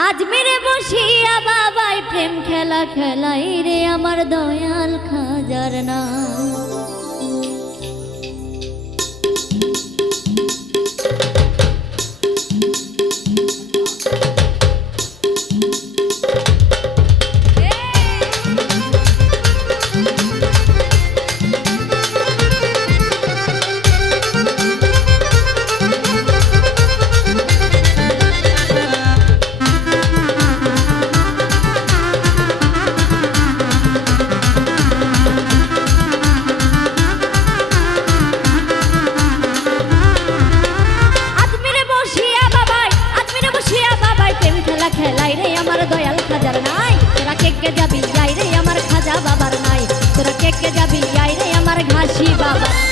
আজমিরে বসিয়া বাবাই প্রেম খেলা খেলাই রে আমার দয়াল খাজার না ঘাসি বাবা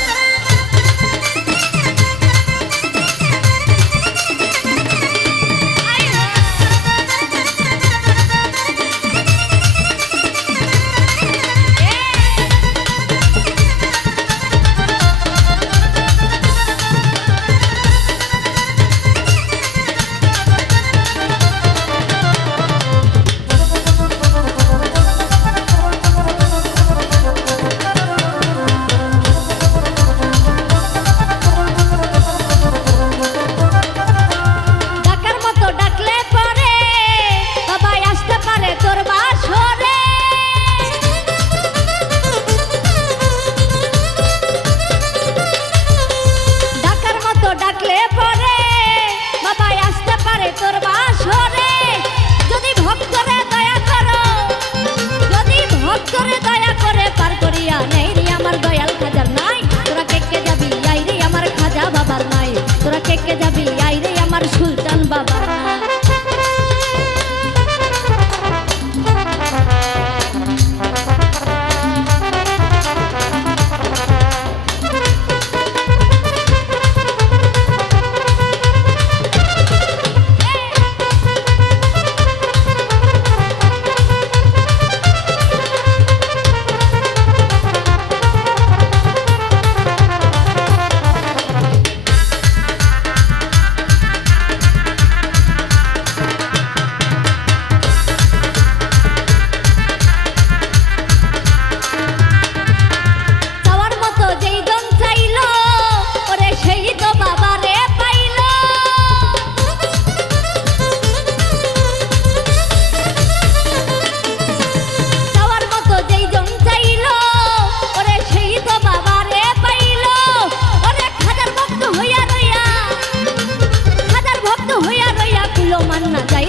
কে কে যাবি? আইরে আমার সুলতান বাবার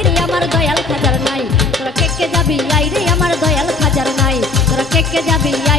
রে, আমার দয়াল খাজার নাই। তোরা কে কে যাবি? আই রে আমার দয়াল খাজার নাই। তোরা কে কে যাবি? আই